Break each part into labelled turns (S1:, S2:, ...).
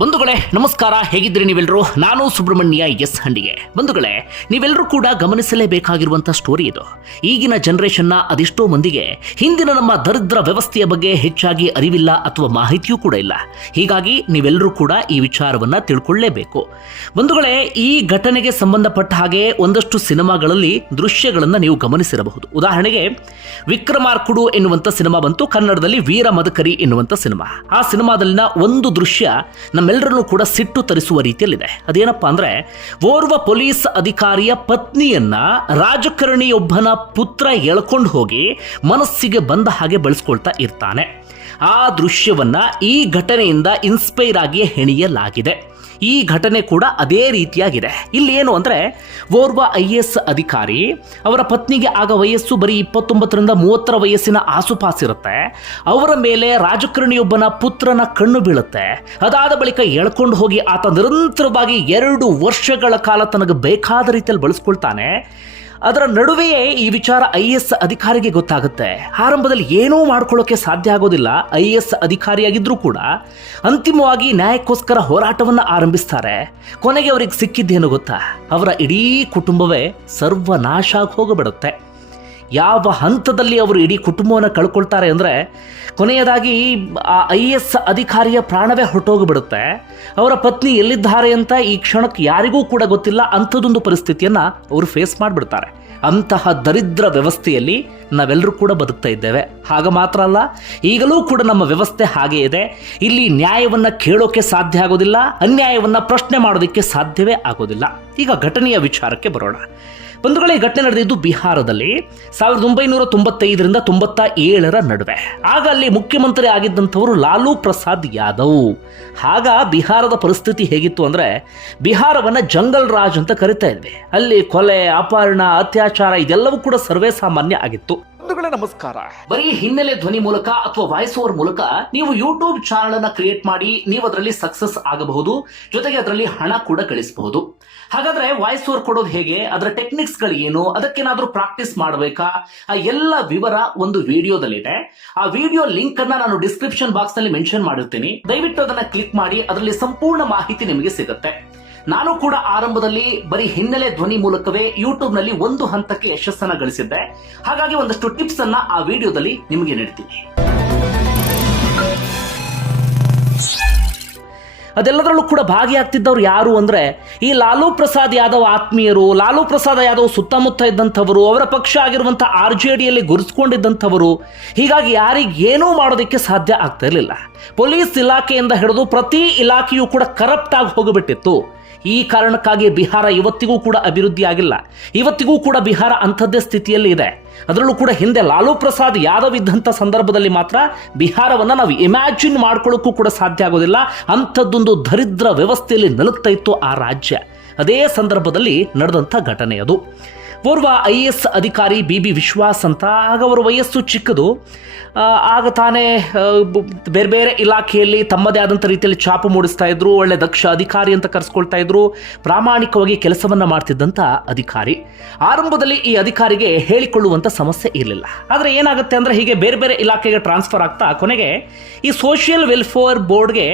S1: ಬಂಧುಗಳೇ, ನಮಸ್ಕಾರ. ಹೇಗಿದ್ರಿ ನೀವೆಲ್ಲರೂ ನಾನು ಸುಬ್ರಹ್ಮಣ್ಯ ಎಸ್ ಹಂಡಿಗೆ. ಬಂಧುಗಳೇ ನೀವೆಲ್ಲರೂ ಕೂಡ ಗಮನಿಸಲೇಬೇಕಾಗಿರುವಂಥ ಸ್ಟೋರಿ ಇದು. ಈಗಿನ ಜನರೇಷನ್ನ ಅದೆಷ್ಟೋ ಮಂದಿಗೆ ಹಿಂದಿನ ನಮ್ಮ ದರಿದ್ರ ವ್ಯವಸ್ಥೆಯ ಬಗ್ಗೆ ಹೆಚ್ಚಾಗಿ ಅರಿವಿಲ್ಲ ಅಥವಾ ಮಾಹಿತಿಯೂ ಕೂಡ ಇಲ್ಲ. ಹೀಗಾಗಿ ನೀವೆಲ್ಲರೂ ಕೂಡ ಈ ವಿಚಾರವನ್ನ ತಿಳ್ಕೊಳ್ಳೇಬೇಕು. ಬಂಧುಗಳೇ, ಈ ಘಟನೆಗೆ ಸಂಬಂಧಪಟ್ಟ ಹಾಗೆ ಒಂದಷ್ಟು ಸಿನಿಮಾಗಳಲ್ಲಿ ದೃಶ್ಯಗಳನ್ನು ನೀವು ಗಮನಿಸಿರಬಹುದು. ಉದಾಹರಣೆಗೆ, ವಿಕ್ರಮಾರ್ಕುಡು ಎನ್ನುವಂಥ ಸಿನಿಮಾ ಬಂತು. ಕನ್ನಡದಲ್ಲಿ ವೀರ ಮದಕರಿ ಎನ್ನುವಂಥ ಸಿನಿಮಾ. ಆ ಸಿನಿಮಾದಲ್ಲಿನ ಒಂದು ದೃಶ್ಯ ನಮ್ಮೆಲ್ಲರನ್ನೂ ಕೂಡ ಸಿಟ್ಟು ತರಿಸುವ ರೀತಿಯಲ್ಲಿದೆ. ಅದೇನಪ್ಪ ಅಂದರೆ, ಓರ್ವ ಪೊಲೀಸ್ ಅಧಿಕಾರಿಯ ಪತ್ನಿಯನ್ನ ರಾಜಕಾರಣಿಯೊಬ್ಬನ ಪುತ್ರ ಎಳ್ಕೊಂಡು ಹೋಗಿ ಮನಸ್ಸಿಗೆ ಬಂದ ಹಾಗೆ ಬಳಸ್ಕೊಳ್ತಾ ಇರ್ತಾನೆ. ಆ ದೃಶ್ಯವನ್ನ ಈ ಘಟನೆಯಿಂದ ಇನ್ಸ್ಪೈರ್ ಆಗಿ ಹೆಣಿಯಲಾಗಿದೆ. ಈ ಘಟನೆ ಕೂಡ ಅದೇ ರೀತಿಯಾಗಿದೆ. ಇಲ್ಲಿ ಏನು ಅಂದರೆ, ಓರ್ವ ಐ ಎಸ್ ಅಧಿಕಾರಿ, ಅವರ ಪತ್ನಿಗೆ ಆಗ ವಯಸ್ಸು ಬರೀ ಇಪ್ಪತ್ತೊಂಬತ್ತರಿಂದ ಮೂವತ್ತರ ವಯಸ್ಸಿನ ಆಸುಪಾಸಿರುತ್ತೆ ಅವರ ಮೇಲೆ ರಾಜಕಾರಣಿಯೊಬ್ಬನ ಪುತ್ರನ ಕಣ್ಣು ಬೀಳುತ್ತೆ. ಅದಾದ ಬಳಿಕ ಎಳ್ಕೊಂಡು ಹೋಗಿ ಆತ ನಿರಂತರವಾಗಿ ಎರಡು ವರ್ಷಗಳ ಕಾಲ ತನಗೆ ಬೇಕಾದ ರೀತಿಯಲ್ಲಿ ಬಳಸ್ಕೊಳ್ತಾನೆ. ಅದರ ನಡುವೆಯೇ ಈ ವಿಚಾರ ಐ ಎಸ್ ಅಧಿಕಾರಿಗೆ ಗೊತ್ತಾಗುತ್ತೆ. ಆರಂಭದಲ್ಲಿ ಏನೂ ಮಾಡ್ಕೊಳ್ಳೋಕೆ ಸಾಧ್ಯ ಆಗೋದಿಲ್ಲ. ಐ ಎಸ್ ಅಧಿಕಾರಿಯಾಗಿದ್ರೂ ಕೂಡ ಅಂತಿಮವಾಗಿ ನ್ಯಾಯಕ್ಕೋಸ್ಕರ ಹೋರಾಟವನ್ನು ಆರಂಭಿಸ್ತಾರೆ. ಕೊನೆಗೆ ಅವರಿಗೆ ಸಿಕ್ಕಿದ್ದೇನು ಗೊತ್ತಾ? ಅವರ ಇಡೀ ಕುಟುಂಬವೇ ಸರ್ವನಾಶ ಆಗಿ ಹೋಗಿಬಿಡುತ್ತೆ. ಯಾವ ಹಂತದಲ್ಲಿ ಅವರು ಇಡೀ ಕುಟುಂಬವನ್ನು ಕಳ್ಕೊಳ್ತಾರೆ ಅಂದರೆ ಕೊನೆಯದಾಗಿ ಆ ಐ ಎಸ್ ಅಧಿಕಾರಿಯ ಪ್ರಾಣವೇ ಹೊರಟೋಗಿಬಿಡುತ್ತೆ. ಅವರ ಪತ್ನಿ ಎಲ್ಲಿದ್ದಾರೆ ಅಂತ ಈ ಕ್ಷಣಕ್ಕೆ ಯಾರಿಗೂ ಕೂಡ ಗೊತ್ತಿಲ್ಲ. ಅಂಥದ್ದೊಂದು ಪರಿಸ್ಥಿತಿಯನ್ನು ಅವರು ಫೇಸ್ ಮಾಡಿಬಿಡ್ತಾರೆ. ಅಂತಹ ದರಿದ್ರ ವ್ಯವಸ್ಥೆಯಲ್ಲಿ ನಾವೆಲ್ಲರೂ ಕೂಡ ಬದುಕ್ತಾ ಇದ್ದೇವೆ. ಹಾಗ ಮಾತ್ರ ಅಲ್ಲ, ಈಗಲೂ ಕೂಡ ನಮ್ಮ ವ್ಯವಸ್ಥೆ ಹಾಗೆ ಇದೆ. ಇಲ್ಲಿ ನ್ಯಾಯವನ್ನು ಕೇಳೋಕೆ ಸಾಧ್ಯ ಆಗೋದಿಲ್ಲ, ಅನ್ಯಾಯವನ್ನು ಪ್ರಶ್ನೆ ಮಾಡೋದಕ್ಕೆ ಸಾಧ್ಯವೇ ಆಗೋದಿಲ್ಲ. ಈಗ ಘಟನೆಯ ವಿಚಾರಕ್ಕೆ ಬರೋಣ. ಬಂಧುಗಳೇ ಘಟನೆ ನಡೆದಿದ್ದು ಬಿಹಾರದಲ್ಲಿ ಸಾವಿರದ ಒಂಬೈನೂರ ತೊಂಬತ್ತೈದರಿಂದ ತೊಂಬತ್ತ ಏಳರ ನಡುವೆ. ಆಗ ಅಲ್ಲಿ ಮುಖ್ಯಮಂತ್ರಿ ಆಗಿದ್ದಂಥವರು ಲಾಲೂ ಪ್ರಸಾದ್ ಯಾದವ್. ಆಗ ಬಿಹಾರದ ಪರಿಸ್ಥಿತಿ ಹೇಗಿತ್ತು ಅಂದರೆ ಬಿಹಾರವನ್ನು ಜಂಗಲ್ ರಾಜ್ ಅಂತ ಕರಿತಾ ಇದ್ವಿ. ಅಲ್ಲಿ ಕೊಲೆ ಅಪಹರಣ ಅತ್ಯಾಚಾರ ಇದೆಲ್ಲವೂ ಕೂಡ ಸರ್ವೇ ಸಾಮಾನ್ಯ ಆಗಿತ್ತು.
S2: ನಮಸ್ಕಾರ.
S1: ಬರೀ ಹಿನ್ನೆಲೆ ಧ್ವನಿ ಮೂಲಕ ಅಥವಾ ವಾಯ್ಸ್ ಓವರ್ ಮೂಲಕ ನೀವು ಯೂಟ್ಯೂಬ್ ಚಾನಲ್ ಅನ್ನ ಕ್ರಿಯೇಟ್ ಮಾಡಿ ನೀವು ಅದರಲ್ಲಿ ಸಕ್ಸಸ್ ಆಗಬಹುದು. ಜೊತೆಗೆ ಅದರಲ್ಲಿ ಹಣ ಕೂಡ ಗಳಿಸಬಹುದು. ಹಾಗಾದ್ರೆ ವಾಯ್ಸ್ ಓವರ್ ಕೊಡೋದು ಹೇಗೆ? ಅದರ ಟೆಕ್ನಿಕ್ಸ್ಗಳು ಏನು? ಅದಕ್ಕೇನಾದ್ರೂ ಪ್ರಾಕ್ಟೀಸ್ ಮಾಡಬೇಕಾ? ಆ ಎಲ್ಲ ವಿವರ ಒಂದು ವಿಡಿಯೋದಲ್ಲಿದೆ. ಆ ವಿಡಿಯೋ ಲಿಂಕ್ ಅನ್ನ ನಾನು ಡಿಸ್ಕ್ರಿಪ್ಷನ್ ಬಾಕ್ಸ್ನಲ್ಲಿ ಮೆನ್ಷನ್ ಮಾಡಿರ್ತೀನಿ. ದಯವಿಟ್ಟು ಅದನ್ನ ಕ್ಲಿಕ್ ಮಾಡಿ, ಅದರಲ್ಲಿ ಸಂಪೂರ್ಣ ಮಾಹಿತಿ ನಿಮಗೆ ಸಿಗುತ್ತೆ. ನಾನು ಕೂಡ ಆರಂಭದಲ್ಲಿ ಬರೀ ಹಿನ್ನೆಲೆ ಧ್ವನಿ ಮೂಲಕವೇ ಯೂಟ್ಯೂಬ್ನಲ್ಲಿ ಒಂದು ಹಂತಕ್ಕೆ ಯಶಸ್ಸನ್ನ ಗಳಿಸಿದ್ದೆ. ಹಾಗಾಗಿ ಒಂದಷ್ಟು ಟಿಪ್ಸ್ ಅನ್ನ ಆ ವಿಡಿಯೋದಲ್ಲಿ ನಿಮಗೆ ನೀಡ್ತೀನಿ. ಅದೆಲ್ಲದರಲ್ಲೂ ಕೂಡ ಭಾಗಿಯಾಗ್ತಿದ್ದವ್ರು ಯಾರು ಅಂದರೆ ಈ ಲಾಲೂ ಪ್ರಸಾದ್ ಯಾದವ್ ಆತ್ಮೀಯರು, ಲಾಲೂ ಪ್ರಸಾದ್ ಯಾದವ್ ಸುತ್ತಮುತ್ತ ಇದ್ದಂಥವರು, ಅವರ ಪಕ್ಷ ಆಗಿರುವಂಥ ಆರ್ ಜೆ ಡಿಯಲ್ಲಿ ಗುರುಸ್ಕೊಂಡಿದ್ದಂಥವರು ಹೀಗಾಗಿ ಯಾರಿಗೆ ಏನೂ ಮಾಡೋದಕ್ಕೆ ಸಾಧ್ಯ ಆಗ್ತಾ ಇರಲಿಲ್ಲ. ಪೊಲೀಸ್ ಇಲಾಖೆಯಿಂದ ಹಿಡಿದು ಪ್ರತಿ ಇಲಾಖೆಯೂ ಕೂಡ ಕರಪ್ಟ್ ಆಗಿ ಹೋಗಿಬಿಟ್ಟಿತ್ತು. ಈ ಕಾರಣಕ್ಕಾಗಿ ಬಿಹಾರ ಇವತ್ತಿಗೂ ಕೂಡ ಅಭಿವೃದ್ಧಿ ಆಗಿಲ್ಲ ಇವತ್ತಿಗೂ ಕೂಡ ಬಿಹಾರ ಅಂಥದ್ದೇ ಸ್ಥಿತಿಯಲ್ಲಿ ಇದೆ. ಅದರಲ್ಲೂ ಕೂಡ ಹಿಂದೆ ಲಾಲೂ ಪ್ರಸಾದ್ ಯಾದವ್ ಇದ್ದಂಥ ಸಂದರ್ಭದಲ್ಲಿ ಮಾತ್ರ ಬಿಹಾರವನ್ನು ನಾವು ಇಮ್ಯಾಜಿನ್ ಮಾಡ್ಕೊಳ್ಳೋಕ್ಕೂ ಕೂಡ ಸಾಧ್ಯ ಆಗೋದಿಲ್ಲ. ಅಂಥದ್ದೊಂದು ದರಿದ್ರ ವ್ಯವಸ್ಥೆಯಲ್ಲಿ ನಲುಗ್ತಾ ಇತ್ತು ಆ ರಾಜ್ಯ. ಅದೇ ಸಂದರ್ಭದಲ್ಲಿ ನಡೆದಂಥ ಘಟನೆ ಅದು. ಓರ್ವ ಐ ಎಸ್ ಅಧಿಕಾರಿ ಬಿ ಬಿ ವಿಶ್ವಾಸ್ ಅಂತ, ಆಗ ಅವರ ವಯಸ್ಸು ಚಿಕ್ಕದು. ಆಗ ತಾನೇ ಬೇರೆ ಬೇರೆ ಇಲಾಖೆಯಲ್ಲಿ ತಮ್ಮದೇ ಆದಂಥ ರೀತಿಯಲ್ಲಿ ಛಾಪು ಮೂಡಿಸ್ತಾ ಇದ್ರು, ಒಳ್ಳೆ ದಕ್ಷ ಅಧಿಕಾರಿ ಅಂತ ಕರೆಸ್ಕೊಳ್ತಾ ಇದ್ರು, ಪ್ರಾಮಾಣಿಕವಾಗಿ ಕೆಲಸವನ್ನು ಮಾಡ್ತಿದ್ದಂಥ ಅಧಿಕಾರಿ. ಆರಂಭದಲ್ಲಿ ಈ ಅಧಿಕಾರಿಗೆ ಹೇಳಿಕೊಳ್ಳುವಂಥ ಸಮಸ್ಯೆ ಇರಲಿಲ್ಲ. ಆದರೆ ಏನಾಗುತ್ತೆ ಅಂದರೆ ಹೀಗೆ ಬೇರೆ ಬೇರೆ ಇಲಾಖೆಗೆ ಟ್ರಾನ್ಸ್ಫರ್ ಆಗ್ತಾ, ಕೊನೆಗೆ ಈ ಸೋಷಿಯಲ್ ವೆಲ್ಫೇರ್ ಬೋರ್ಡ್ಗೆ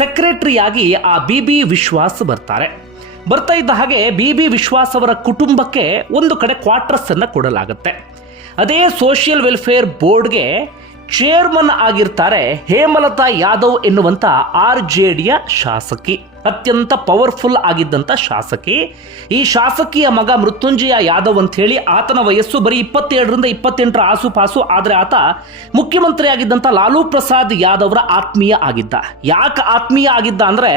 S1: ಸೆಕ್ರೆಟರಿಯಾಗಿ ಆ ಬಿ ಬಿ ವಿಶ್ವಾಸ್ ಬರ್ತಾರೆ. ಬರ್ತಾ ಇದ್ದ ಹಾಗೆ ಬಿ ಬಿ ವಿಶ್ವಾಸ್ ಅವರ ಕುಟುಂಬಕ್ಕೆ ಒಂದು ಕಡೆ ಕ್ವಾರ್ಟರ್ಸ್ ಅನ್ನು ಕೊಡಲಾಗುತ್ತೆ. ಅದೇ ಸೋಷಿಯಲ್ ವೆಲ್ಫೇರ್ ಬೋರ್ಡ್ಗೆ ಚೇರ್ಮನ್ ಆಗಿರ್ತಾರೆ ಹೇಮಲತಾ ಯಾದವ್ ಎನ್ನುವಂಥ ಆರ್ ಜೆ ಶಾಸಕಿ. ಅತ್ಯಂತ ಪವರ್ಫುಲ್ ಆಗಿದ್ದಂಥ ಶಾಸಕಿ. ಈ ಶಾಸಕಿಯ ಮಗ ಮೃತ್ಯುಂಜಯ ಯಾದವ್ ಅಂತ ಹೇಳಿ ಆತನ ವಯಸ್ಸು ಬರೀ ಇಪ್ಪತ್ತೇಳರಿಂದ ಇಪ್ಪತ್ತೆಂಟರ ಆಸುಪಾಸು, ಆದರೆ ಆತ ಮುಖ್ಯಮಂತ್ರಿ ಆಗಿದ್ದಂಥ ಲಾಲೂ ಪ್ರಸಾದ್ ಯಾದವ್ರ ಆತ್ಮೀಯ ಆಗಿದ್ದ. ಯಾಕೆ ಆತ್ಮೀಯ ಆಗಿದ್ದ ಅಂದರೆ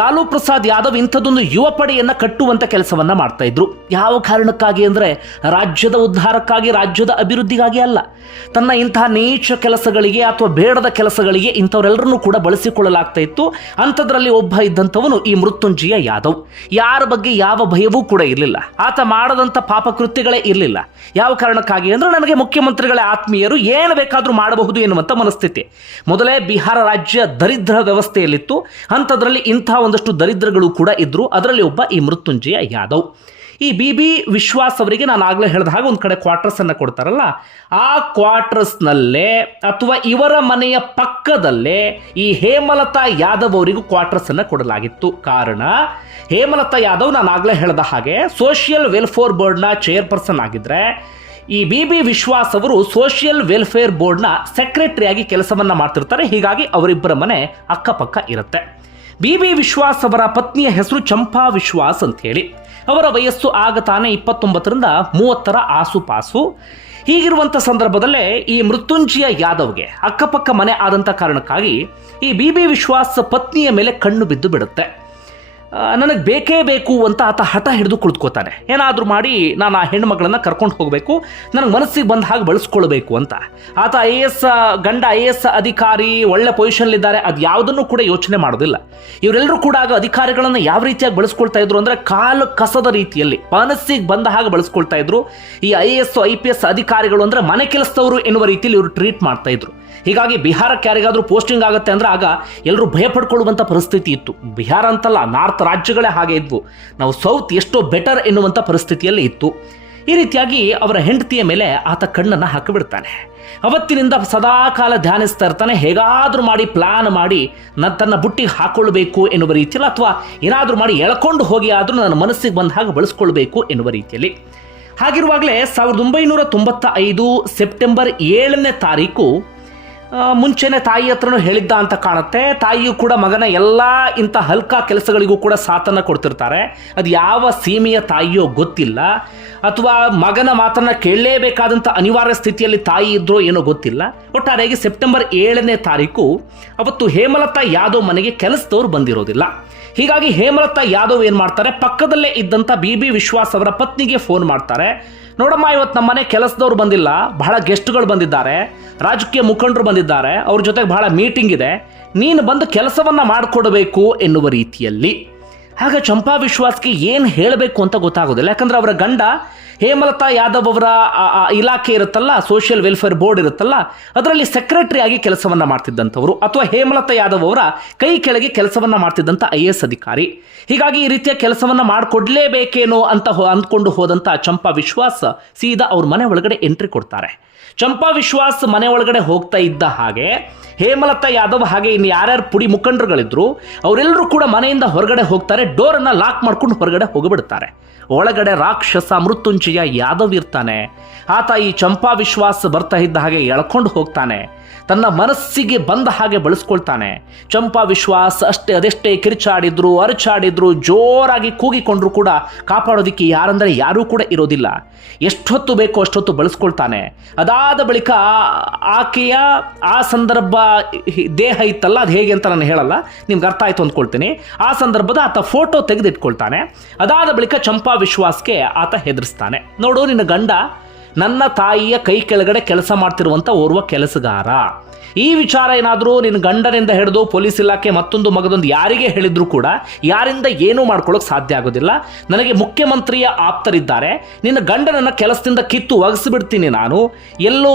S1: ಲಾಲು ಪ್ರಸಾದ್ ಯಾದವ್ ಇಂಥದ್ದೊಂದು ಯುವ ಪಡೆಯನ್ನು ಕಟ್ಟುವಂಥ ಕೆಲಸವನ್ನು ಮಾಡ್ತಾ ಇದ್ರು. ಯಾವ ಕಾರಣಕ್ಕಾಗಿ ಅಂದರೆ ರಾಜ್ಯದ ಉದ್ಧಾರಕ್ಕಾಗಿ, ರಾಜ್ಯದ ಅಭಿವೃದ್ಧಿಗಾಗಿ ಅಲ್ಲ. ತನ್ನ ಇಂತಹ ನೀಚ ಕೆಲಸಗಳಿಗೆ ಅಥವಾ ಬೇಡದ ಕೆಲಸಗಳಿಗೆ ಇಂಥವರೆಲ್ಲರನ್ನೂ ಕೂಡ ಬಳಸಿಕೊಳ್ಳಲಾಗ್ತಾ ಇತ್ತು. ಅಂಥದ್ರಲ್ಲಿ ಒಬ್ಬ ಇದ್ದಂಥವನು ಈ ಮೃತ್ಯುಂಜಯ ಯಾದವ್. ಯಾರ ಬಗ್ಗೆ ಯಾವ ಭಯವೂ ಕೂಡ ಇರಲಿಲ್ಲ. ಆತ ಮಾಡದಂಥ ಪಾಪಕೃತ್ಯಗಳೇ ಇರಲಿಲ್ಲ. ಯಾವ ಕಾರಣಕ್ಕಾಗಿ ಅಂದ್ರೆ ನನಗೆ ಮುಖ್ಯಮಂತ್ರಿಗಳ ಆತ್ಮೀಯರು ಏನು ಬೇಕಾದರೂ ಮಾಡಬಹುದು ಎನ್ನುವಂಥ ಮನಸ್ಥಿತಿ. ಮೊದಲೇ ಬಿಹಾರ ರಾಜ್ಯ ದರಿದ್ರ ವ್ಯವಸ್ಥೆಯಲ್ಲಿತ್ತು. ಅಂಥದ್ರಲ್ಲಿ ಇಂಥ ಒಂದಷ್ಟು ದರಿದ್ರಗಳು ಕೂಡ ಇದ್ರು ಅದರಲ್ಲಿ ಒಬ್ಬ ಈ ಮೃತ್ಯುಂಜಯ ಯಾದವ್. ಈ ಬಿ ಬಿ ವಿಶ್ವಾಸ್ ಅವರಿಗೆ ನಾನು ಆಗಲೇ ಹೇಳಿದ ಹಾಗೆ ಒಂದು ಕಡೆ ಕ್ವಾರ್ಟರ್ಸನ್ನು ಕೊಡ್ತಾರಲ್ಲ, ಆ ಕ್ವಾರ್ಟರ್ಸ್ನಲ್ಲೇ ಅಥವಾ ಇವರ ಮನೆಯ ಪಕ್ಕದಲ್ಲೇ ಈ ಹೇಮಲತಾ ಯಾದವ್ ಅವರಿಗೂ ಕ್ವಾರ್ಟರ್ಸನ್ನು ಕೊಡಲಾಗಿತ್ತು. ಕಾರಣ, ಹೇಮಲತಾ ಯಾದವ್ ನಾನು ಆಗಲೇ ಹೇಳಿದ ಹಾಗೆ ಸೋಷಿಯಲ್ ವೆಲ್ಫೇರ್ ಬೋರ್ಡ್ನ ಚೇರ್ಪರ್ಸನ್ ಆಗಿದ್ದರೆ ಈ ಬಿ ಬಿ ವಿಶ್ವಾಸ್ ಅವರು ಸೋಷಿಯಲ್ ವೆಲ್ಫೇರ್ ಬೋರ್ಡ್ನ ಸೆಕ್ರೆಟರಿಯಾಗಿ ಕೆಲಸವನ್ನು ಮಾಡ್ತಿರ್ತಾರೆ. ಹೀಗಾಗಿ ಅವರಿಬ್ಬರ ಮನೆ ಅಕ್ಕಪಕ್ಕ ಇರುತ್ತೆ. ಬಿ ಬಿ ವಿಶ್ವಾಸ್ ಅವರ ಪತ್ನಿಯ ಹೆಸರು ಚಂಪಾ ವಿಶ್ವಾಸ್ ಅಂತ ಹೇಳಿ ಅವರ ವಯಸ್ಸು ಆಗ ತಾನೇ ಇಪ್ಪತ್ತೊಂಬತ್ತರಿಂದ ಮೂವತ್ತರ ಆಸುಪಾಸು. ಹೀಗಿರುವಂಥ ಸಂದರ್ಭದಲ್ಲೇ ಈ ಮೃತ್ಯುಂಜಯ ಯಾದವ್ಗೆ ಅಕ್ಕಪಕ್ಕ ಮನೆ ಆದಂಥ ಕಾರಣಕ್ಕಾಗಿ ಈ ಬಿ ಬಿ ವಿಶ್ವಾಸ್ ಪತ್ನಿಯ ಮೇಲೆ ಕಣ್ಣು ಬಿದ್ದು ಬಿಡುತ್ತೆ. ನನಗೆ ಬೇಕೇ ಬೇಕು ಅಂತ ಆತ ಹಠ ಹಿಡಿದು ಕುಳಿತುಕೋತಾನೆ ಏನಾದರೂ ಮಾಡಿ ನಾನು ಆ ಹೆಣ್ಣುಮಗಳನ್ನು ಕರ್ಕೊಂಡು ಹೋಗಬೇಕು, ನನಗೆ ಮನಸ್ಸಿಗೆ ಬಂದ ಹಾಗೆ ಬಳಸ್ಕೊಳ್ಬೇಕು ಅಂತ. ಆತ ಐ ಎ ಎಸ್ ಗಂಡ ಐ ಎ ಎಸ್ ಅಧಿಕಾರಿ, ಒಳ್ಳೆ ಪೊಸಿಷನ್ಲಿದ್ದಾರೆ ಅದು ಯಾವುದನ್ನು ಕೂಡ ಯೋಚನೆ ಮಾಡೋದಿಲ್ಲ. ಇವರೆಲ್ಲರೂ ಕೂಡ ಆಗ ಅಧಿಕಾರಿಗಳನ್ನು ಯಾವ ರೀತಿಯಾಗಿ ಬಳಸ್ಕೊಳ್ತಾ ಇದ್ರು ಅಂದರೆ ಕಾಲು ಕಸದ ರೀತಿಯಲ್ಲಿ, ಮನಸ್ಸಿಗೆ ಬಂದ ಹಾಗೆ ಬಳಸ್ಕೊಳ್ತಾ ಇದ್ರು. ಈ I A S I P S ಅಧಿಕಾರಿಗಳು ಅಂದರೆ ಮನೆ ಕೆಲಸದವರು ಎನ್ನುವ ರೀತಿಯಲ್ಲಿ ಇವರು ಟ್ರೀಟ್ ಮಾಡ್ತಾ ಇದ್ರು. ಹೀಗಾಗಿ ಬಿಹಾರಕ್ಕೆ ಯಾರಿಗಾದರೂ ಪೋಸ್ಟಿಂಗ್ ಆಗುತ್ತೆ ಅಂದ್ರೆ ಆಗ ಎಲ್ಲರೂ ಭಯ ಪಡ್ಕೊಳ್ಳುವಂಥ ಪರಿಸ್ಥಿತಿ ಇತ್ತು. ಬಿಹಾರ ಅಂತಲ್ಲ, ನಾರ್ತ್ ರಾಜ್ಯಗಳೇ ಹಾಗೆ ಇದ್ವು. ನಾವು ಸೌತ್ ಎಷ್ಟೋ ಬೆಟರ್ ಎನ್ನುವಂಥ ಪರಿಸ್ಥಿತಿಯಲ್ಲಿ ಇತ್ತು. ಈ ರೀತಿಯಾಗಿ ಅವರ ಹೆಂಡತಿಯ ಮೇಲೆ ಆತ ಕಣ್ಣನ್ನು ಹಾಕಿಬಿಡ್ತಾನೆ. ಅವತ್ತಿನಿಂದ ಸದಾ ಕಾಲ ಧ್ಯಾನಿಸ್ತಾ ಇರ್ತಾನೆ. ಹೇಗಾದರೂ ಮಾಡಿ ಪ್ಲಾನ್ ಮಾಡಿ ನನ್ನ ತನ್ನ ಬುಟ್ಟಿಗೆ ಹಾಕ್ಕೊಳ್ಬೇಕು ಎನ್ನುವ ರೀತಿಯಲ್ಲಿ ಅಥವಾ ಏನಾದರೂ ಮಾಡಿ ಎಳ್ಕೊಂಡು ಹೋಗಿ ಆದರೂ ನನ್ನ ಮನಸ್ಸಿಗೆ ಬಂದ ಹಾಗೆ ಬಳಸ್ಕೊಳ್ಬೇಕು ಎನ್ನುವ ರೀತಿಯಲ್ಲಿ. ಹಾಗಿರುವಾಗಲೇ ಸಾವಿರದ ಒಂಬೈನೂರ ತೊಂಬತ್ತ ಐದು ಸೆಪ್ಟೆಂಬರ್ ಏಳನೇ ತಾರೀಕು ಮುಂಚೆನೆ ತಾಯಿ ಹತ್ರನೂ ಹೇಳಿದ್ದ ಅಂತ ಕಾಣುತ್ತೆ. ತಾಯಿಯು ಕೂಡ ಮಗನ ಎಲ್ಲ ಇಂಥ ಹಲ್ಕ ಕೆಲಸಗಳಿಗೂ ಕೂಡ ಸಾಥನ್ನ ಕೊಡ್ತಿರ್ತಾರೆ. ಅದು ಯಾವ ಸೀಮೆಯ ತಾಯಿಯೋ ಗೊತ್ತಿಲ್ಲ. ಅಥವಾ ಮಗನ ಮಾತನ್ನ ಕೇಳಲೇಬೇಕಾದಂಥ ಅನಿವಾರ್ಯ ಸ್ಥಿತಿಯಲ್ಲಿ ತಾಯಿ ಇದ್ರೋ ಏನೋ ಗೊತ್ತಿಲ್ಲ. ಒಟ್ಟಾರೆಯಾಗಿ ಸೆಪ್ಟೆಂಬರ್ ಏಳನೇ ತಾರೀಕು ಅವತ್ತು ಹೇಮಲತಾ ಯಾದವ್ ಮನೆಗೆ ಕೆಲಸದವ್ರು ಬಂದಿರೋದಿಲ್ಲ. ಹೀಗಾಗಿ ಹೇಮಲತಾ ಯಾದವ್ ಏನು ಮಾಡ್ತಾರೆ? ಪಕ್ಕದಲ್ಲೇ ಇದ್ದಂಥ ಬಿ ಬಿ ವಿಶ್ವಾಸ್ ಅವರ ಪತ್ನಿಗೆ ಫೋನ್ ಮಾಡ್ತಾರೆ. ನೋಡಮ್ಮ ಇವತ್ತು ನಮ್ಮ ಮನೆ ಕೆಲಸದವ್ರು ಬಂದಿಲ್ಲ, ಬಹಳ ಗೆಸ್ಟ್ಗಳು ಬಂದಿದ್ದಾರೆ, ರಾಜಕೀಯ ಮುಖಂಡರು ಬಂದಿದ್ದಾರೆ, ಅವ್ರ ಜೊತೆಗೆ ಬಹಳ ಮೀಟಿಂಗ್ ಇದೆ, ನೀನು ಬಂದು ಕೆಲಸವನ್ನು ಮಾಡಿಕೊಡಬೇಕು ಎನ್ನುವ ರೀತಿಯಲ್ಲಿ. ಆಗ ಚಂಪಾ ವಿಶ್ವಾಸ್ಗೆ ಏನು ಹೇಳಬೇಕು ಅಂತ ಗೊತ್ತಾಗೋದಿಲ್ಲ. ಯಾಕಂದ್ರೆ ಅವರ ಗಂಡ ಹೇಮಲತಾ ಯಾದವ್ ಅವರ ಇಲಾಖೆ ಇರುತ್ತಲ್ಲ ಸೋಷಿಯಲ್ ವೆಲ್ಫೇರ್ ಬೋರ್ಡ್ ಇರುತ್ತಲ್ಲ, ಅದರಲ್ಲಿ ಸೆಕ್ರೆಟರಿ ಆಗಿ ಕೆಲಸವನ್ನು ಮಾಡ್ತಿದ್ದಂಥವ್ರು, ಅಥವಾ ಹೇಮಲತಾ ಯಾದವ್ ಅವರ ಕೈ ಕೆಳಗೆ ಕೆಲಸವನ್ನು ಮಾಡ್ತಿದ್ದಂಥ ಐ ಎಸ್ ಅಧಿಕಾರಿ. ಹೀಗಾಗಿ ಈ ರೀತಿಯ ಕೆಲಸವನ್ನು ಮಾಡಿಕೊಡ್ಲೇಬೇಕೇನೋ ಅಂತ ಅಂದ್ಕೊಂಡು ಹೋದಂಥ ಚಂಪಾ ವಿಶ್ವಾಸ್ ಸೀದಾ ಅವ್ರ ಮನೆ ಒಳಗಡೆ ಎಂಟ್ರಿ ಕೊಡ್ತಾರೆ. ಚಂಪಾ ವಿಶ್ವಾಸ್ ಮನೆ ಒಳಗಡೆ ಹೋಗ್ತಾ ಇದ್ದ ಹಾಗೆ, ಹೇಮಲತಾ ಯಾದವ್ ಹಾಗೆ ಇನ್ನು ಯಾರ್ಯಾರು ಪುಡಿ ಮುಖಂಡರುಗಳಿದ್ರು ಅವರೆಲ್ಲರೂ ಕೂಡ ಮನೆಯಿಂದ ಹೊರಗಡೆ ಹೋಗ್ತಾರೆ, ಡೋರನ್ನು ಲಾಕ್ ಮಾಡ್ಕೊಂಡು ಹೊರಗಡೆ ಹೋಗಿಬಿಡ್ತಾರೆ. ಒಳಗಡೆ ರಾಕ್ಷಸ ಮೃತ್ಯುಂಜಯ ಯಾದವ್ ಇರ್ತಾನೆ. ಆತ ಈ ಚಂಪಾ ವಿಶ್ವಾಸ್ ಬರ್ತಾ ಇದ್ದ ಹಾಗೆ ಎಳ್ಕೊಂಡು ಹೋಗ್ತಾನೆ. ತನ್ನ ಮನಸ್ಸಿಗೆ ಬಂದ ಹಾಗೆ ಬಳಸ್ಕೊಳ್ತಾನೆ. ಚಂಪಾ ವಿಶ್ವಾಸ್ ಅಷ್ಟೇ, ಅದೆಷ್ಟೇ ಕಿರಿಚಾಡಿದ್ರು, ಅರಚಾಡಿದ್ರು, ಜೋರಾಗಿ ಕೂಗಿಕೊಂಡ್ರು ಕೂಡ ಕಾಪಾಡೋದಿಕ್ಕೆ ಯಾರಂದರೆ ಯಾರೂ ಕೂಡ ಇರೋದಿಲ್ಲ. ಎಷ್ಟೊತ್ತು ಬೇಕೋ ಅಷ್ಟೊತ್ತು ಬಳಸ್ಕೊಳ್ತಾನೆ. ಅದಾದ ಬಳಿಕ ಆಕೆಯ ಆ ಸಂದರ್ಭ ದೇಹ ಇತ್ತಲ್ಲ, ಅದು ಹೇಗೆ ಅಂತ ನಾನು ಹೇಳಲ್ಲ, ನಿಮ್ಗೆ ಅರ್ಥ ಆಯ್ತು ಅಂದ್ಕೊಳ್ತೀನಿ. ಆ ಸಂದರ್ಭದ ಆತ ಫೋಟೋ ತೆಗೆದಿಟ್ಕೊಳ್ತಾನೆ. ಅದಾದ ಬಳಿಕ ಚಂಪಾ ವಿಶ್ವಾಸ್ಗೆ ಆತ ಹೆದರಿಸ್ತಾನೆ. ನೋಡು ನಿನ್ನ ಗಂಡ ನನ್ನ ತಾಯಿಯ ಕೈ ಕೆಳಗಡೆ ಕೆಲಸ ಮಾಡ್ತಿರುವಂಥ ಓರ್ವ ಕೆಲಸಗಾರ. ಈ ವಿಚಾರ ಏನಾದರೂ ನಿನ್ನ ಗಂಡನಿಂದ ಹಿಡಿದು ಪೊಲೀಸ್ ಇಲಾಖೆ ಮತ್ತೊಂದು ಮಗದೊಂದು ಯಾರಿಗೆ ಹೇಳಿದ್ರು ಕೂಡ ಯಾರಿಂದ ಏನೂ ಮಾಡ್ಕೊಳ್ಳೋಕೆ ಸಾಧ್ಯ ಆಗೋದಿಲ್ಲ. ನನಗೆ ಮುಖ್ಯಮಂತ್ರಿಯ ಆಪ್ತರಿದ್ದಾರೆ. ನಿನ್ನ ಗಂಡನನ್ನ ಕೆಲಸದಿಂದ ಕಿತ್ತು ಒಗಸಿಬಿಡ್ತೀನಿ ನಾನು. ಎಲ್ಲೋ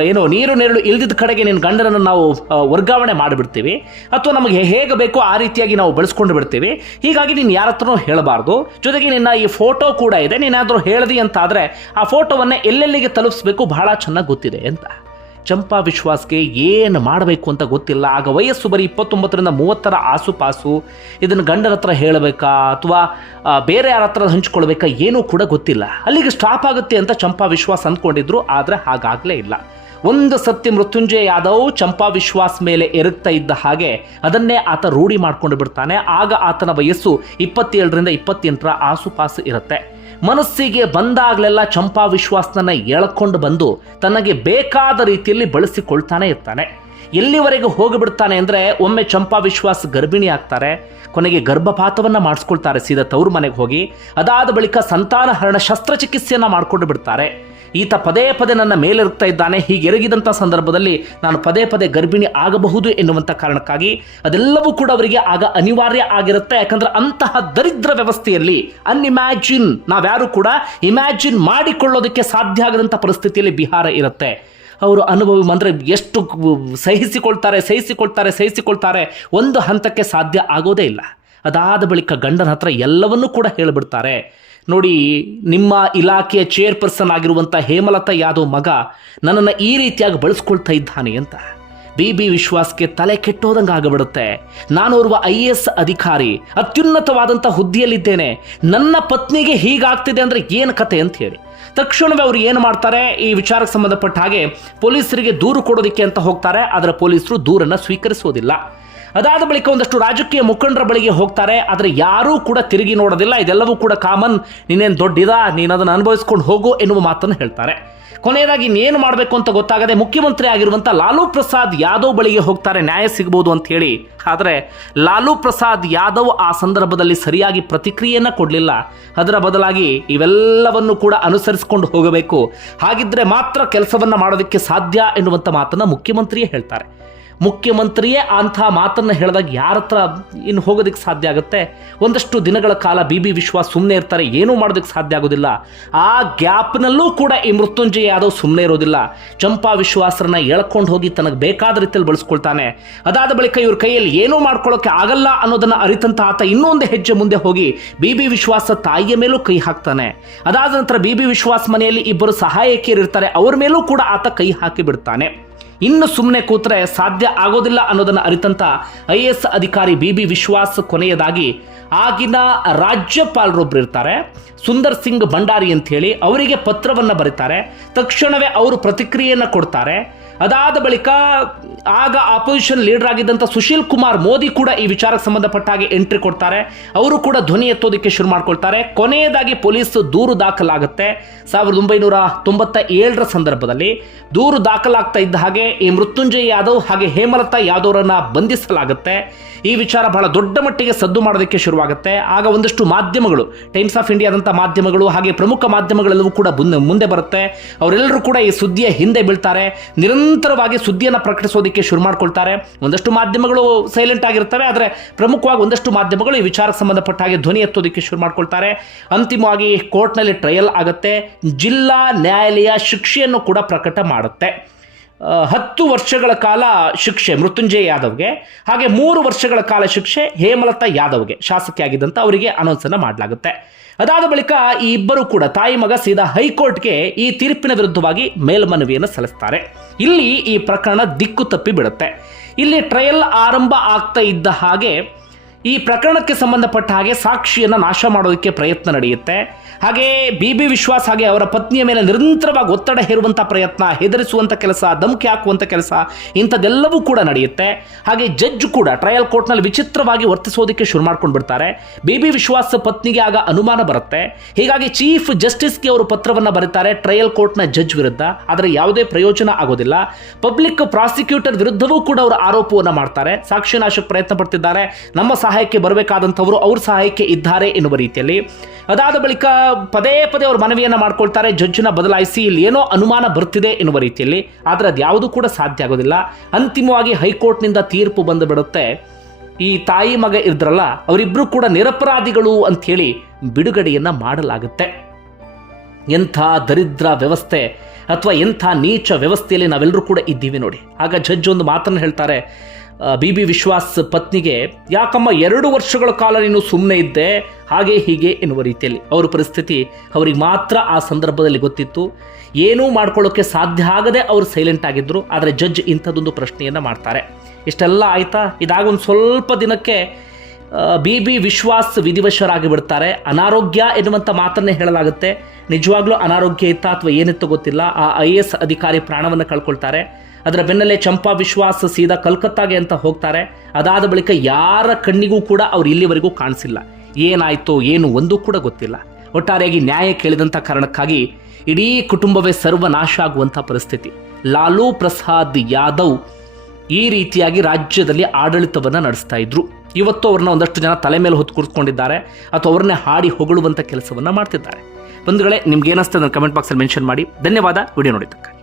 S1: ಏನೋ, ನೀರು, ನೆರಳು ಇಲ್ದಿದ್ದ ಕಡೆಗೆ ನಿನ್ನ ಗಂಡನನ್ನು ನಾವು ವರ್ಗಾವಣೆ ಮಾಡಿಬಿಡ್ತೀವಿ. ಅಥವಾ ನಮಗೆ ಹೇಗೆ ಬೇಕೋ ಆ ರೀತಿಯಾಗಿ ನಾವು ಬೆಳೆಸ್ಕೊಂಡು ಬಿಡ್ತೀವಿ. ಹೀಗಾಗಿ ನೀನು ಯಾರ ಹತ್ರನೂ ಹೇಳಬಾರ್ದು. ಜೊತೆಗೆ ನಿನ್ನ ಈ ಫೋಟೋ ಕೂಡ ಇದೆ. ನೀನಾದರೂ ಹೇಳದಿ ಅಂತಾದರೆ ಆ ಆ ಫೋಟೋವನ್ನೇ ಎಲ್ಲೆಲ್ಲಿಗೆ ತಲುಪಿಸ್ಬೇಕು ಬಹಳ ಚೆನ್ನಾಗಿ ಗೊತ್ತಿದೆ ಅಂತ. ಚಂಪಾ ವಿಶ್ವಾಸ್ಗೆ ಏನು ಮಾಡಬೇಕು ಅಂತ ಗೊತ್ತಿಲ್ಲ. ಆಗ ವಯಸ್ಸು ಬರೀ ಇಪ್ಪತ್ತೊಂಬತ್ತರಿಂದ ಮೂವತ್ತರ ಆಸುಪಾಸು, ಇದನ್ನು ಗಂಡರ ಹತ್ರ ಹೇಳಬೇಕಾ, ಅಥವಾ ಬೇರೆ ಯಾರ ಹತ್ರ ಹಂಚ್ಕೊಳ್ಬೇಕಾ ಏನೂ ಕೂಡ ಗೊತ್ತಿಲ್ಲ. ಅಲ್ಲಿಗೆ ಸ್ಟಾಪ್ ಆಗುತ್ತೆ ಅಂತ ಚಂಪಾ ವಿಶ್ವಾಸ್ ಅಂದ್ಕೊಂಡಿದ್ರು ಆದರೆ ಹಾಗಾಗಲೇ ಇಲ್ಲ. ಒಂದು ಸತ್ಯ ಮೃತ್ಯುಂಜಯ ಯಾದವ್ ಚಂಪಾ ವಿಶ್ವಾಸ್ ಮೇಲೆ ಎರಗ್ತಾ ಇದ್ದ ಹಾಗೆ ಅದನ್ನೇ ಆತ ರೂಢಿ ಮಾಡ್ಕೊಂಡು ಬಿಡ್ತಾನೆ. ಆಗ ಆತನ ವಯಸ್ಸು ಇಪ್ಪತ್ತೇಳರಿಂದ ಇಪ್ಪತ್ತೆಂಟರ ಆಸುಪಾಸು ಇರುತ್ತೆ. ಮನಸ್ಸಿಗೆ ಬಂದಾಗಲೆಲ್ಲ ಚಂಪಾ ವಿಶ್ವಾಸನ ಎಳ್ಕೊಂಡು ಬಂದು ತನಗೆ ಬೇಕಾದ ರೀತಿಯಲ್ಲಿ ಬಳಸಿಕೊಳ್ತಾನೆ ಇರ್ತಾನೆ. ಎಲ್ಲಿವರೆಗೆ ಹೋಗಿಬಿಡ್ತಾನೆ ಅಂದರೆ ಒಮ್ಮೆ ಚಂಪಾ ವಿಶ್ವಾಸ್ ಗರ್ಭಿಣಿ ಆಗ್ತಾರೆ, ಕೊನೆಗೆ ಗರ್ಭಪಾತವನ್ನು ಮಾಡಿಸ್ಕೊಳ್ತಾರೆ, ಸೀದಾ ತವ್ರ ಮನೆಗೆ ಹೋಗಿ. ಅದಾದ ಬಳಿಕ ಸಂತಾನಹರಣ ಶಸ್ತ್ರಚಿಕಿತ್ಸೆಯನ್ನು ಮಾಡಿಕೊಂಡು ಬಿಡ್ತಾರೆ. ಈತ ಪದೇ ಪದೇ ನನ್ನ ಮೇಲಿರುತ್ತಾ ಇದ್ದಾನೆ, ಹೀಗೆ ಎರಗಿದಂಥ ಸಂದರ್ಭದಲ್ಲಿ ನಾನು ಪದೇ ಪದೇ ಗರ್ಭಿಣಿ ಆಗಬಹುದು ಎನ್ನುವಂಥ ಕಾರಣಕ್ಕಾಗಿ ಅದೆಲ್ಲವೂ ಕೂಡ ಅವರಿಗೆ ಆಗ ಅನಿವಾರ್ಯ ಆಗಿರುತ್ತೆ. ಯಾಕಂದ್ರೆ ಅಂತಹ ದರಿದ್ರ ವ್ಯವಸ್ಥೆಯಲ್ಲಿ ಅನ್ಇಮ್ಯಾಜಿನ್ ನಾವ್ಯಾರು ಕೂಡ ಇಮ್ಯಾಜಿನ್ ಮಾಡಿಕೊಳ್ಳೋದಕ್ಕೆ ಸಾಧ್ಯ ಆಗದಂಥ ಪರಿಸ್ಥಿತಿಯಲ್ಲಿ ಬಿಹಾರ ಇರುತ್ತೆ. ಅವರು ಅನುಭವಿ ಅಂದರೆ ಎಷ್ಟು ಸಹಿಸಿಕೊಳ್ತಾರೆ ಸಹಿಸಿಕೊಳ್ತಾರೆ ಸಹಿಸಿಕೊಳ್ತಾರೆ, ಒಂದು ಹಂತಕ್ಕೆ ಸಾಧ್ಯ ಆಗೋದೇ ಇಲ್ಲ. ಅದಾದ ಬಳಿಕ ಗಂಡನ ಹತ್ರ ಎಲ್ಲವನ್ನೂ ಕೂಡ ಹೇಳಿಬಿಡ್ತಾರೆ. ನೋಡಿ, ನಿಮ್ಮ ಇಲಾಖೆಯ ಚೇರ್ಪರ್ಸನ್ ಆಗಿರುವಂಥ ಹೇಮಲತಾ ಯಾದವ್ ಮಗ ನನ್ನನ್ನು ಈ ರೀತಿಯಾಗಿ ಬಳಸ್ಕೊಳ್ತಾ ಇದ್ದಾನೆ ಅಂತ. ಬಿ ಬಿ ವಿಶ್ವಾಸ್ಗೆ ತಲೆ ಕೆಟ್ಟೋದಂಗೆ ಆಗಿಬಿಡುತ್ತೆ. ನಾನೋರ್ವ ಐ ಎ ಎಸ್ ಅಧಿಕಾರಿ ಅತ್ಯುನ್ನತವಾದಂಥ ಹುದ್ದೆಯಲ್ಲಿದ್ದೇನೆ. ನನ್ನ ಪತ್ನಿಗೆ ಹೀಗಾಗ್ತಿದೆ ಅಂದರೆ ಏನು ಕತೆ ಅಂತ ಹೇಳಿ. ತಕ್ಷಣವೇ ಅವರು ಏನು ಮಾಡ್ತಾರೆ? ಈ ವಿಚಾರಕ್ಕೆ ಸಂಬಂಧಪಟ್ಟ ಹಾಗೆ ಪೊಲೀಸರಿಗೆ ದೂರು ಕೊಡೋದಕ್ಕೆ ಅಂತ ಹೋಗ್ತಾರೆ. ಆದರೆ ಪೊಲೀಸರು ದೂರನ್ನು ಸ್ವೀಕರಿಸೋದಿಲ್ಲ. ಅದಾದ ಬಳಿಕ ಒಂದಷ್ಟು ರಾಜಕೀಯ ಮುಖಂಡರ ಬಳಿಗೆ ಹೋಗ್ತಾರೆ, ಆದರೆ ಯಾರೂ ಕೂಡ ತಿರುಗಿ ನೋಡೋದಿಲ್ಲ. ಇದೆಲ್ಲವೂ ಕೂಡ ಕಾಮನ್. ನೀನೇನು ದೊಡ್ಡಿದ? ನೀನು ಅದನ್ನು ಅನುಭವಿಸ್ಕೊಂಡು ಹೋಗು ಎನ್ನುವ ಮಾತನ್ನು ಹೇಳ್ತಾರೆ. ಕೊನೆಯದಾಗಿ ಇನ್ನೇನು ಮಾಡಬೇಕು ಅಂತ ಗೊತ್ತಾಗದೆ ಮುಖ್ಯಮಂತ್ರಿ ಆಗಿರುವಂಥ ಲಾಲೂ ಪ್ರಸಾದ್ ಯಾದವ್ ಬಳಿಗೆ ಹೋಗ್ತಾರೆ. ನ್ಯಾಯ ಸಿಗ್ಬೋದು ಅಂತ ಹೇಳಿ. ಆದರೆ ಲಾಲೂ ಪ್ರಸಾದ್ ಯಾದವ್ ಆ ಸಂದರ್ಭದಲ್ಲಿ ಸರಿಯಾಗಿ ಪ್ರತಿಕ್ರಿಯೆಯನ್ನು ಕೊಡಲಿಲ್ಲ. ಅದರ ಬದಲಾಗಿ ಇವೆಲ್ಲವನ್ನು ಕೂಡ ಅನುಸರಿಸಿಕೊಂಡು ಹೋಗಬೇಕು. ಹಾಗಿದ್ರೆ ಮಾತ್ರ ಕೆಲಸವನ್ನು ಮಾಡೋದಕ್ಕೆ ಸಾಧ್ಯ ಎನ್ನುವಂಥ ಮಾತನ್ನು ಮುಖ್ಯಮಂತ್ರಿಯೇ ಹೇಳ್ತಾರೆ. ಮುಖ್ಯಮಂತ್ರಿಯೇ ಅಂಥ ಮಾತನ್ನು ಹೇಳಿದಾಗ ಯಾರ ಹತ್ರ ಇನ್ನು ಹೋಗೋದಕ್ಕೆ ಸಾಧ್ಯ ಆಗುತ್ತೆ? ಒಂದಷ್ಟು ದಿನಗಳ ಕಾಲ ಬಿ ಬಿ ವಿಶ್ವಾಸ್ ಸುಮ್ಮನೆ ಇರ್ತಾರೆ, ಏನೂ ಮಾಡೋದಕ್ಕೆ ಸಾಧ್ಯ ಆಗೋದಿಲ್ಲ. ಆ ಗ್ಯಾಪ್ನಲ್ಲೂ ಕೂಡ ಈ ಮೃತ್ಯುಂಜಯ ಯಾದವ್ ಸುಮ್ಮನೆ ಇರೋದಿಲ್ಲ. ಚಂಪಾ ವಿಶ್ವಾಸರನ್ನ ಎಳ್ಕೊಂಡು ಹೋಗಿ ತನಗೆ ಬೇಕಾದ ರೀತಿಯಲ್ಲಿ ಬಳಸ್ಕೊಳ್ತಾನೆ. ಅದಾದ ಬಳಿಕ ಇವ್ರ ಕೈಯಲ್ಲಿ ಏನೂ ಮಾಡ್ಕೊಳ್ಳೋಕೆ ಆಗಲ್ಲ ಅನ್ನೋದನ್ನು ಅರಿತಂತ ಆತ ಇನ್ನೊಂದು ಹೆಜ್ಜೆ ಮುಂದೆ ಹೋಗಿ ಬಿ ಬಿ ವಿಶ್ವಾಸ ತಾಯಿಯ ಮೇಲೂ ಕೈ ಹಾಕ್ತಾನೆ. ಅದಾದ ನಂತರ ಬಿ ಬಿ ವಿಶ್ವಾಸ್ ಮನೆಯಲ್ಲಿ ಇಬ್ಬರು ಸಹಾಯಕಿಯರಿರ್ತಾರೆ ಅವ್ರ ಮೇಲೂ ಕೂಡ ಆತ ಕೈ ಹಾಕಿ ಬಿಡ್ತಾನೆ. ಇನ್ನು ಸುಮ್ಮನೆ ಕೂತ್ರೆ ಸಾಧ್ಯ ಆಗೋದಿಲ್ಲ ಅನ್ನೋದನ್ನು ಅರಿತಂತ ಐ ಎಸ್ ಅಧಿಕಾರಿ ಬಿ ಬಿ ವಿಶ್ವಾಸ್ ಕೊನೆಯದಾಗಿ ಆಗಿನ ರಾಜ್ಯಪಾಲರೊಬ್ರು ಇರ್ತಾರೆ. ಸುಂದರ್ ಸಿಂಗ್ ಭಂಡಾರಿ ಅಂತ ಹೇಳಿ ಅವರಿಗೆ ಪತ್ರವನ್ನು ಬರೀತಾರೆ. ತಕ್ಷಣವೇ ಅವರು ಪ್ರತಿಕ್ರಿಯೆಯನ್ನು ಕೊಡ್ತಾರೆ. ಅದಾದ ಬಳಿಕ ಆಗ ಆಪೋಸಿಷನ್ ಲೀಡರ್ ಆಗಿದ್ದಂಥ ಸುಶೀಲ್ ಕುಮಾರ್ ಮೋದಿ ಕೂಡ ಈ ವಿಚಾರಕ್ಕೆ ಸಂಬಂಧಪಟ್ಟ ಹಾಗೆ ಎಂಟ್ರಿ ಕೊಡ್ತಾರೆ. ಅವರು ಕೂಡ ಧ್ವನಿ ಎತ್ತೋದಕ್ಕೆ ಶುರು ಮಾಡ್ಕೊಳ್ತಾರೆ. ಕೊನೆಯದಾಗಿ ಪೊಲೀಸ್ ದೂರು ದಾಖಲಾಗುತ್ತೆ. ಸಾವಿರದ ಒಂಬೈನೂರ ತೊಂಬತ್ತ ಏಳರ ಸಂದರ್ಭದಲ್ಲಿ ದೂರು ದಾಖಲಾಗ್ತಾ ಇದ್ದ ಹಾಗೆ ಈ ಮೃತ್ಯುಂಜಯ ಯಾದವ್ ಹಾಗೆ ಹೇಮಲತಾ ಯಾದವ್ರನ್ನ ಬಂಧಿಸಲಾಗುತ್ತೆ. ಈ ವಿಚಾರ ಬಹಳ ದೊಡ್ಡ ಮಟ್ಟಿಗೆ ಸದ್ದು ಮಾಡೋದಕ್ಕೆ ಶುರುವಾಗುತ್ತೆ. ಆಗ ಒಂದಷ್ಟು ಮಾಧ್ಯಮಗಳು ಟೈಮ್ಸ್ ಆಫ್ ಇಂಡಿಯಾದಂಥ ಮಾಧ್ಯಮಗಳು ಹಾಗೆ ಪ್ರಮುಖ ಮಾಧ್ಯಮಗಳೆಲ್ಲವೂ ಕೂಡ ಮುಂದೆ ಬರುತ್ತೆ. ಅವರೆಲ್ಲರೂ ಕೂಡ ಈ ಸುದ್ದಿಯ ಹಿಂದೆ ಬೀಳ್ತಾರೆ. ನಿರಂತರವಾಗಿ ಸುದ್ದಿಯನ್ನು ಪ್ರಕಟಿಸೋದಕ್ಕೆ ಶುರು ಮಾಡ್ಕೊಳ್ತಾರೆ. ಒಂದಷ್ಟು ಮಾಧ್ಯಮಗಳು ಸೈಲೆಂಟ್ ಆಗಿರ್ತವೆ, ಆದರೆ ಪ್ರಮುಖವಾಗಿ ಒಂದಷ್ಟು ಮಾಧ್ಯಮಗಳು ಈ ವಿಚಾರಕ್ಕೆ ಸಂಬಂಧಪಟ್ಟ ಹಾಗೆ ಧ್ವನಿ ಎತ್ತೋದಕ್ಕೆ ಶುರು ಮಾಡ್ಕೊಳ್ತಾರೆ. ಅಂತಿಮವಾಗಿ ಕೋರ್ಟ್ನಲ್ಲಿ ಟ್ರಯಲ್ ಆಗುತ್ತೆ, ಜಿಲ್ಲಾ ನ್ಯಾಯಾಲಯ ಶಿಕ್ಷೆಯನ್ನು ಕೂಡ ಪ್ರಕಟ ಮಾಡುತ್ತೆ. ಹತ್ತು ವರ್ಷಗಳ ಕಾಲ ಶಿಕ್ಷೆ ಮೃತ್ಯುಂಜಯ ಯಾದವ್ಗೆ, ಹಾಗೆ ಮೂರು ವರ್ಷಗಳ ಕಾಲ ಶಿಕ್ಷೆ ಹೇಮಲತಾ ಯಾದವ್ಗೆ ಶಾಸಕಿಯಾಗಿದ್ದಂಥ ಅವರಿಗೆ ಅನೌನ್ಸ್ ಅನ್ನ ಮಾಡಲಾಗುತ್ತೆ. ಅದಾದ ಬಳಿಕ ಈ ಇಬ್ಬರು ಕೂಡ ತಾಯಿ ಮಗ ಸೀದಾ ಹೈಕೋರ್ಟ್ಗೆ ಈ ತೀರ್ಪಿನ ವಿರುದ್ಧವಾಗಿ ಮೇಲ್ಮನವಿಯನ್ನು ಸಲ್ಲಿಸ್ತಾರೆ. ಇಲ್ಲಿ ಈ ಪ್ರಕರಣ ದಿಕ್ಕು ತಪ್ಪಿ ಬಿಡುತ್ತೆ. ಇಲ್ಲಿ ಟ್ರಯಲ್ ಆರಂಭ ಆಗ್ತಾ ಇದ್ದ ಹಾಗೆ ಈ ಪ್ರಕರಣಕ್ಕೆ ಸಂಬಂಧಪಟ್ಟ ಹಾಗೆ ಸಾಕ್ಷಿಯನ್ನು ನಾಶ ಮಾಡೋದಕ್ಕೆ ಪ್ರಯತ್ನ ನಡೆಯುತ್ತೆ. ಹಾಗೆ ಬಿ ಬಿ ವಿಶ್ವಾಸ್ ಹಾಗೆ ಅವರ ಪತ್ನಿಯ ಮೇಲೆ ನಿರಂತರವಾಗಿ ಒತ್ತಡ ಹೇರುವಂಥ ಪ್ರಯತ್ನ ಹೆದರಿಸುವಂಥ ಕೆಲಸ, ಧಮಕಿ ಹಾಕುವಂಥ ಕೆಲಸ ಇಂಥದ್ದೆಲ್ಲವೂ ಕೂಡ ನಡೆಯುತ್ತೆ. ಹಾಗೆ ಜಡ್ಜ್ ಕೂಡ ಟ್ರಯಲ್ ಕೋರ್ಟ್ನಲ್ಲಿ ವಿಚಿತ್ರವಾಗಿ ವರ್ತಿಸೋದಕ್ಕೆ ಶುರು ಮಾಡ್ಕೊಂಡು ಬಿಡ್ತಾರೆ. ಬಿ ಬಿ ವಿಶ್ವಾಸ್ ಪತ್ನಿಗೆ ಆಗ ಅನುಮಾನ ಬರುತ್ತೆ. ಹೀಗಾಗಿ ಚೀಫ್ ಜಸ್ಟಿಸ್ಗೆ ಅವರು ಪತ್ರವನ್ನು ಬರೀತಾರೆ, ಟ್ರಯಲ್ ಕೋರ್ಟ್ನ ಜಡ್ಜ್ ವಿರುದ್ಧ. ಆದರೆ ಯಾವುದೇ ಪ್ರಯೋಜನ ಆಗೋದಿಲ್ಲ. ಪಬ್ಲಿಕ್ ಪ್ರಾಸಿಕ್ಯೂಟರ್ ವಿರುದ್ಧವೂ ಕೂಡ ಅವರು ಆರೋಪವನ್ನು ಮಾಡ್ತಾರೆ. ಸಾಕ್ಷಿ ನಾಶಕ್ಕೆ ಪ್ರಯತ್ನ ಪಡ್ತಿದ್ದಾರೆ. ನಮ್ಮ ಸಹಾಯಕ್ಕೆ ಬರಬೇಕಾದಂಥವರು ಅವ್ರ ಸಹಾಯಕ್ಕೆ ಇದ್ದಾರೆ ಎನ್ನುವ ರೀತಿಯಲ್ಲಿ. ಅದಾದ ಬಳಿಕ ಪದೇ ಪದೇ ಅವರು ಮನವಿಯನ್ನು ಮಾಡ್ಕೊಳ್ತಾರೆ ಜಡ್ಜನ್ನ ಬದಲಾಯಿಸಿ ಇಲ್ಲಿ ಏನೋ ಅನುಮಾನ ಬರ್ತಿದೆ ಎನ್ನುವ ರೀತಿಯಲ್ಲಿ. ಆದರೆ ಅದ್ಯಾವುದೂ ಕೂಡ ಸಾಧ್ಯ ಆಗೋದಿಲ್ಲ. ಅಂತಿಮವಾಗಿ ಹೈಕೋರ್ಟ್ನಿಂದ ತೀರ್ಪು ಬಂದು ಬಿಡುತ್ತೆ. ಈ ತಾಯಿ ಮಗ ಇದ್ರಲ್ಲ ಅವರಿಬ್ಬರು ಕೂಡ ನಿರಪರಾಧಿಗಳು ಅಂಥೇಳಿ ಬಿಡುಗಡೆಯನ್ನ ಮಾಡಲಾಗುತ್ತೆ. ಎಂಥ ದರಿದ್ರ ವ್ಯವಸ್ಥೆ ಅಥವಾ ಎಂಥ ನೀಚ ವ್ಯವಸ್ಥೆಯಲ್ಲಿ ನಾವೆಲ್ಲರೂ ಕೂಡ ಇದ್ದೀವಿ ನೋಡಿ. ಆಗ ಜಡ್ಜ್ ಒಂದು ಮಾತನ್ನು ಹೇಳ್ತಾರೆ ಬಿ ಬಿ ವಿಶ್ವಾಸ್ ಪತ್ನಿಗೆ, ಯಾಕಮ್ಮ ಎರಡು ವರ್ಷಗಳ ಕಾಲ ನೀನು ಸುಮ್ಮನೆ ಇದ್ದೆ? ಹಾಗೆ ಹೀಗೆ ಎನ್ನುವ ರೀತಿಯಲ್ಲಿ ಅವರ ಪರಿಸ್ಥಿತಿ ಅವರಿಗೆ ಮಾತ್ರ ಆ ಸಂದರ್ಭದಲ್ಲಿ ಗೊತ್ತಿತ್ತು. ಏನೂ ಮಾಡ್ಕೊಳ್ಳೋಕ್ಕೆ ಸಾಧ್ಯ ಆಗದೆ ಅವರು ಸೈಲೆಂಟ್ ಆಗಿದ್ದರು ಆದರೆ ಜಡ್ಜ್ ಇಂಥದ್ದೊಂದು ಪ್ರಶ್ನೆಯನ್ನು ಮಾಡ್ತಾರೆ. ಇಷ್ಟೆಲ್ಲ ಆಯ್ತಾ? ಇದಾಗ ಒಂದು ಸ್ವಲ್ಪ ದಿನಕ್ಕೆ ಬಿ ಬಿ ವಿಶ್ವಾಸ್ ವಿಧಿವಶರಾಗಿ ಬಿಡ್ತಾರೆ. ಅನಾರೋಗ್ಯ ಎನ್ನುವಂಥ ಮಾತನ್ನೇ ಹೇಳಲಾಗುತ್ತೆ. ನಿಜವಾಗ್ಲೂ ಅನಾರೋಗ್ಯ ಇತ್ತ ಅಥವಾ ಏನಿತ್ತು ಗೊತ್ತಿಲ್ಲ. ಆ ಐ ಎಸ್ ಅಧಿಕಾರಿ ಪ್ರಾಣವನ್ನು ಕಳ್ಕೊಳ್ತಾರೆ. ಅದರ ಬೆನ್ನಲ್ಲೇ ಚಂಪಾ ವಿಶ್ವಾಸ್ ಸೀದಾ ಕಲ್ಕತ್ತಾಗೆ ಅಂತ ಹೋಗ್ತಾರೆ. ಅದಾದ ಬಳಿಕ ಯಾರ ಕಣ್ಣಿಗೂ ಕೂಡ ಅವ್ರು ಇಲ್ಲಿವರೆಗೂ ಕಾಣಿಸಿಲ್ಲ. ಏನಾಯ್ತೋ ಏನು ಒಂದೂ ಕೂಡ ಗೊತ್ತಿಲ್ಲ. ಒಟ್ಟಾರೆಯಾಗಿ ನ್ಯಾಯ ಕೇಳಿದಂಥ ಕಾರಣಕ್ಕಾಗಿ ಇಡೀ ಕುಟುಂಬವೇ ಸರ್ವನಾಶ ಆಗುವಂಥ ಪರಿಸ್ಥಿತಿ. ಲಾಲೂ ಪ್ರಸಾದ್ ಯಾದವ್ ಈ ರೀತಿಯಾಗಿ ರಾಜ್ಯದಲ್ಲಿ ಆಡಳಿತವನ್ನು ನಡೆಸ್ತಾ ಇದ್ರು. ಇವತ್ತು ಅವ್ರನ್ನ ಒಂದಷ್ಟು ಜನ ತಲೆ ಮೇಲೆ ಹೊತ್ತು ಕೂರಿಸ್ಕೊಂಡಿದ್ದಾರೆ ಅಥವಾ ಅವ್ರನ್ನೇ ಹಾಡಿ ಹೊಗಳುವಂಥ ಕೆಲಸವನ್ನು ಮಾಡ್ತಿದ್ದಾರೆ. ಬಂಧುಗಳೇ, ನಿಮ್ಗೆ ಏನಿಸ್ತದೆ ಕಮೆಂಟ್ ಬಾಕ್ಸಲ್ಲಿ ಮೆನ್ಷನ್ ಮಾಡಿ. ಧನ್ಯವಾದ. ವಿಡಿಯೋ ನೋಡಿದ್ದಕ್ಕೆ.